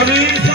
Police.